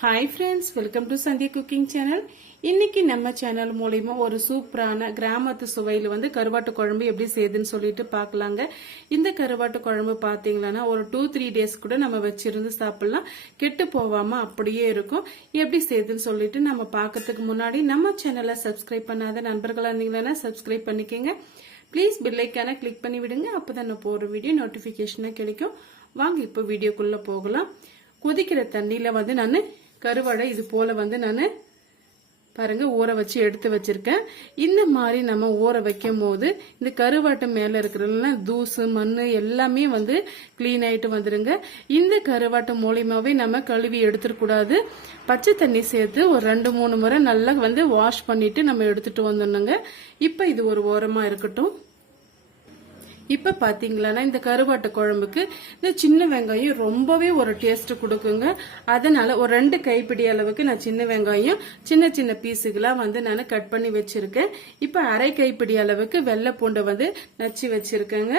Hi friends welcome to Sandhya cooking channel இன்னைக்கு நம்ம channel மூலயமா ஒரு சூப்பரான கிராமத்து சுவையில் வந்து கருவாட்டு குழம்பு எப்படி செய்யுதுன்னு சொல்லிட்டு பார்க்கலாங்க. இந்த கருவாட்டு குழம்பு பார்த்தீங்கன்னா ஒரு டூ த்ரீ டேஸ் கூட நம்ம வச்சிருந்து சாப்பிடலாம். கெட்டு போகாம அப்படியே இருக்கும். எப்படி செய்யுதுன்னு சொல்லிட்டு நம்ம பார்க்கறதுக்கு முன்னாடி நம்ம சேனலை சப்ஸ்கிரைப் பண்ணாத நண்பர்களாக இருந்தீங்கன்னா சப்ஸ்கிரைப் பண்ணிக்கங்க. ப்ளீஸ் பில்லைக்கான கிளிக் பண்ணி விடுங்க. அப்பதான் நான் போடுற வீடியோ நோட்டிஃபிகேஷனாக கிடைக்கும். வாங்க இப்போ வீடியோக்குள்ளே போகலாம். கொதிக்கிற தண்ணியில் வந்து நான் கருவாடை இது போல வந்து நான் பாருங்க ஊற வச்சு எடுத்து வச்சிருக்கேன். இந்த மாதிரி நம்ம ஊற வைக்கும் போது இந்த கருவாட்டு மேல இருக்கிறதெல்லாம் தூசு மண் எல்லாமே வந்து கிளீன் ஆயிட்டு வந்துருங்க. இந்த கருவாட்டு மூலியமாவே நம்ம கழுவி எடுத்துடக்கூடாது பச்சை தண்ணி சேர்த்து ஒரு ரெண்டு மூணு முறை நல்லா வந்து வாஷ் பண்ணிட்டு நம்ம எடுத்துட்டு வந்துடணுங்க. இப்ப இது ஒரு ஓரமா இருக்கட்டும். இப்ப பாத்தீங்களா இந்த கருவாட்டு குழம்புக்கு இந்த சின்ன வெங்காயம் ரொம்பவே ஒரு டேஸ்ட் கொடுக்குங்க. அதனால ஒரு ரெண்டு கைப்பிடி அளவுக்கு நான் சின்ன வெங்காயம் சின்ன சின்ன பீஸுகளா வந்து நான் கட் பண்ணி வச்சிருக்கேன். இப்ப அரை கைப்பிடி அளவுக்கு வெள்ளை பூண்டை வந்து நச்சு வச்சிருக்கேங்க.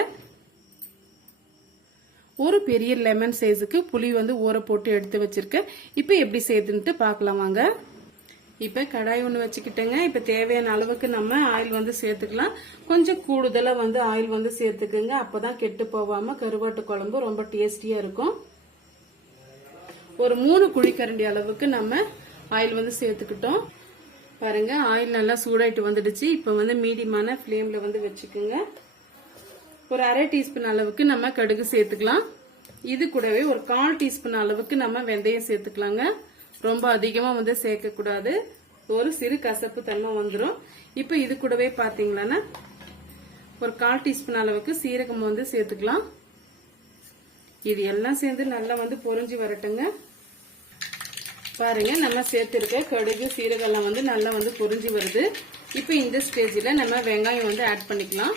ஒரு பெரிய லெமன் சைஸுக்கு புளி வந்து ஊற போட்டு எடுத்து வச்சிருக்கேன். இப்போ எப்படி செய்யுதுன்ட்டு பார்க்கலாம் வாங்க. இப்போ கடாய் ஒன்று வச்சுக்கிட்டேங்க. இப்போ தேவையான அளவுக்கு நம்ம ஆயில் வந்து சேர்த்துக்கலாம். கொஞ்சம் கூடுதலாக வந்து ஆயில் வந்து சேர்த்துக்குங்க. அப்பதான் கெட்டு போகாமல் கருவாட்டு குழம்பு ரொம்ப டேஸ்டியாக இருக்கும். ஒரு மூணு குழிக்கரண்டி அளவுக்கு நம்ம ஆயில் வந்து சேர்த்துக்கிட்டோம். பாருங்க ஆயில் நல்லா சூடாயிட்டு வந்துடுச்சு. இப்போ வந்து மீடியமான ஃப்ளேமில் வந்து வச்சுக்கோங்க. ஒரு அரை டீஸ்பூன் அளவுக்கு நம்ம கடுகு சேர்த்துக்கலாம். இது கூடவே ஒரு கால் டீஸ்பூன் அளவுக்கு நம்ம வெந்தயம் சேர்த்துக்கலாங்க. ரொம்ப அதிகமா வந்து சேர்க்க கூடாது. ஒரு சிறு கசப்பு தன்மை வந்துடும் இப்போ இது கூடவே பாத்தீங்கன்னா ஒரு கால் டீஸ்பூன் அளவுக்கு சீரகம் வந்து சேர்த்துக்கலாம். இது எல்லாம் சேர்ந்து நல்லா வந்து பொறிஞ்சு வரட்டுங்க. பாருங்க நம்ம சேர்த்திருக்க. கடுகு சீரகெல்லாம் வந்து நல்லா வந்து பொறிஞ்சு வருது. இப்போ இந்த ஸ்டேஜில் நம்ம வெங்காயம் வந்து ஆட் பண்ணிக்கலாம்.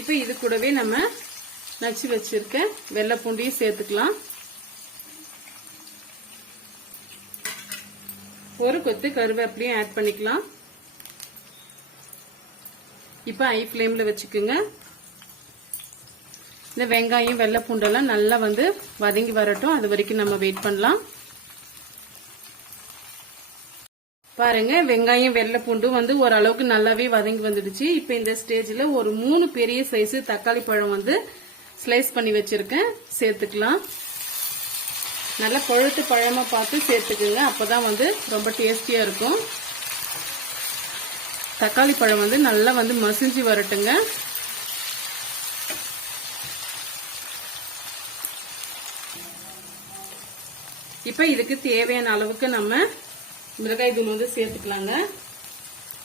இப்போ இது கூடவே நம்ம நச்சு வச்சிருக்க வெள்ளை பூண்டையும் சேர்த்துக்கலாம். ஒரு கொத்து கருவேப்பிலையும் ஆட் பண்ணிக்கலாம். இப்போ ஐ ஃப்ளேமில் வச்சுக்கோங்க. இந்த வெங்காயம் வெள்ளை பூண்டெல்லாம் நல்லா வந்து வதங்கி வரட்டும். அது வரைக்கும் நம்ம வெயிட் பண்ணலாம். பாருங்க வெங்காயம் வெள்ளை பூண்டு வந்து ஓரளவுக்கு நல்லாவே வதங்கி வந்துடுச்சு. இப்போ இந்த ஸ்டேஜில் ஒரு மூணு பெரிய சைஸ் தக்காளி பழம் வந்து ஸ்லைஸ் பண்ணி வச்சிருக்கேன். சேர்த்துக்கலாம். நல்லா கொழுத்து பழமாக பார்த்து சேர்த்துக்குங்க. அப்பதான் வந்து ரொம்ப டேஸ்டியாக இருக்கும். தக்காளி பழம் வந்து நல்லா வந்து மசிஞ்சு வரட்டுங்க. இப்போ இதுக்கு தேவையான அளவுக்கு நம்ம மிளகாய் தூள் வந்து சேர்த்துக்கலாங்க.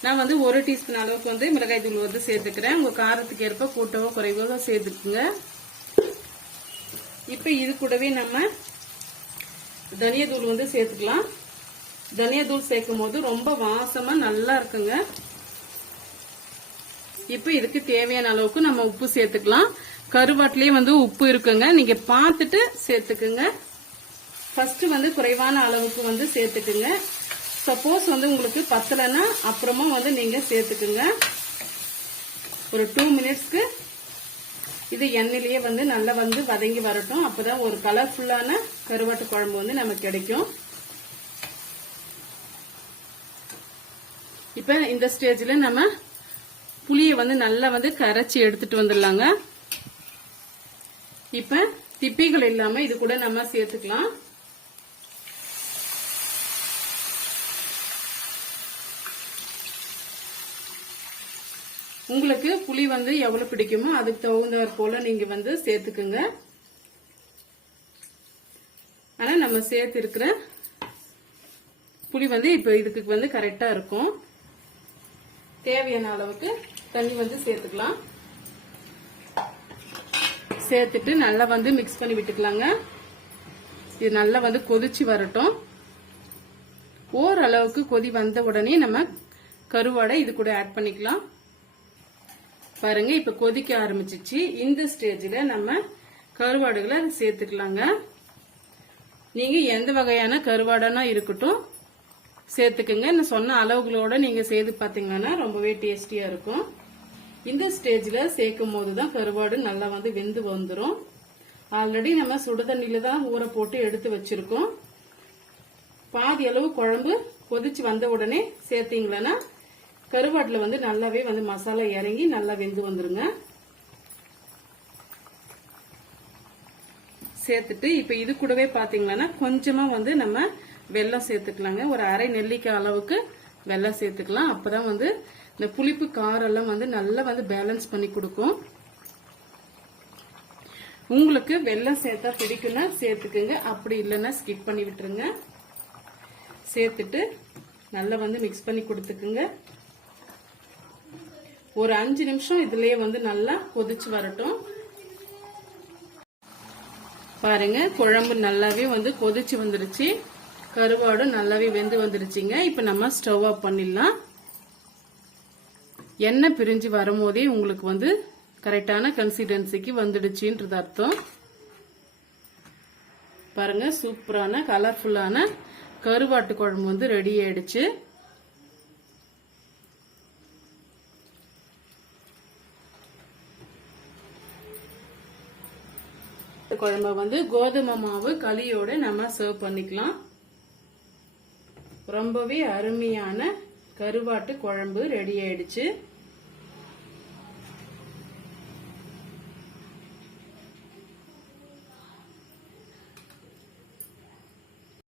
நான் வந்து ஒரு டீஸ்பூன் அளவுக்கு வந்து மிளகாய் தூள் வந்து சேர்த்துக்கிறேன். உங்கள் காரத்துக்கு ஏற்ப கூட்டவோ குறைவோ சேர்த்துக்குங்க. இப்போ இது கூடவே நம்ம தனியத்தூள் வந்து சேர்த்துக்கலாம். தனியத்தூள் சேர்க்கும் போது ரொம்ப வாசமா நல்லா இருக்குங்க. இப்போ இதுக்கு தேவையான அளவுக்கு நம்ம உப்பு சேர்த்துக்கலாம். கருவாட்டிலேயே வந்து உப்பு இருக்குங்க. நீங்க பார்த்துட்டு சேர்த்துக்குங்க. ஃபர்ஸ்ட் வந்து குறைவான அளவுக்கு வந்து சேர்த்துக்குங்க. சப்போஸ் வந்து உங்களுக்கு பத்தலைன்னா அப்புறமா வந்து நீங்க சேர்த்துக்குங்க. ஒரு டூ மினிட்ஸ்க்கு இது எண்ணெயிலேயே வந்து நல்லா வந்து வதங்கி வரட்டும். அப்பதான் ஒரு கலர்ஃபுல்லான கருவாட்டு குழம்பு வந்து நமக்கு கிடைக்கும். இப்ப இந்த ஸ்டேஜ்ல நம்ம புளிய வந்து நல்லா வந்து கரைச்சி எடுத்துட்டு வந்துடலாங்க. இப்ப திப்பிகள் இல்லாம இது கூட நம்ம சேர்த்துக்கலாம். உங்களுக்கு புளி வந்து எவ்வளவு பிடிக்குமோ அதுக்கு தகுந்தவர் போல நீங்க வந்து சேர்த்துக்குங்க. ஆனா நம்ம சேர்த்து இருக்கிற புளி வந்து இப்ப இதுக்கு வந்து கரெக்டா இருக்கும். தேவையான அளவுக்கு தண்ணி வந்து சேர்த்துக்கலாம். சேர்த்துட்டு நல்லா வந்து மிக்ஸ் பண்ணி விட்டுக்கலாங்க. இது நல்லா வந்து கொதிச்சு வரட்டும். ஓரளவுக்கு கொதி வந்த உடனே நம்ம கருவாடை இது கூட ஆட் பண்ணிக்கலாம். பாருங்க இப்ப கொதிக்க ஆரம்பிச்சிச்சு. இந்த ஸ்டேஜ்ல நம்ம கருவாடுகளை சேர்த்துக்கலாங்க. நீங்க எந்த வகையான கருவாடனா இருக்கட்டும் சேர்த்துக்குங்க. நான் சொன்ன அளவுகளோட நீங்க செய்து பாத்தீங்கன்னா ரொம்பவே டேஸ்டியா இருக்கும். இந்த ஸ்டேஜ்ல சேர்க்கும் போது தான் கருவாடு நல்லா வந்து வெந்து வந்துடும் ஆல்ரெடி நம்ம சுடுதண்ணில தான் ஊற போட்டு எடுத்து வச்சிருக்கோம். பாதி அளவு குழம்பு கொதிச்சு வந்த உடனே சேர்த்தீங்களன்னா கருவாட்டில் வந்து நல்லாவே வந்து மசாலா இறங்கி நல்லா வெந்து வந்துருங்க. சேர்த்துட்டு இப்போ இது கூடவே பாத்தீங்கன்னா கொஞ்சமாக வந்து நம்ம வெள்ளம் சேர்த்துக்கலாங்க. ஒரு அரை நெல்லிக்காய் அளவுக்கு வெள்ளம் சேர்த்துக்கலாம். அப்பதான் வந்து இந்த புளிப்பு காரெல்லாம் வந்து நல்லா வந்து பேலன்ஸ் பண்ணி கொடுக்கும். உங்களுக்கு வெல்லம் சேர்த்தா பிடிக்கும்னா சேர்த்துக்குங்க. அப்படி இல்லைன்னா ஸ்கிப் பண்ணி விட்டுருங்க. சேர்த்துட்டு நல்லா வந்து மிக்ஸ் பண்ணி கொடுத்துக்குங்க. ஒரு அஞ்சு நிமிஷம் இதுலயே வந்து நல்லா கொதிச்சு வரட்டும். பாருங்க குழம்பு நல்லாவே வந்து கொதிச்சு வந்துருச்சு. கருவாடு நல்லாவே வெந்து வந்துருச்சுங்க. இப்ப நம்ம ஸ்டவ் ஆஃப் பண்ணிடலாம். எண்ணெய் பிரிஞ்சு வரும்போதே உங்களுக்கு வந்து கரெக்டான கன்சிஸ்டன்சிக்கு வந்துடுச்சுன்றது அர்த்தம். பாருங்க சூப்பரான கலர்ஃபுல்லான கருவாட்டு குழம்பு வந்து ரெடி ஆயிடுச்சு. குழம்ப வந்து கோதுமை மாவு களியோட நம்ம சர்வ் பண்ணிக்கலாம். ரொம்பவே அருமையான கருவாட்டு குழம்பு ரெடி ஆயிடுச்சு.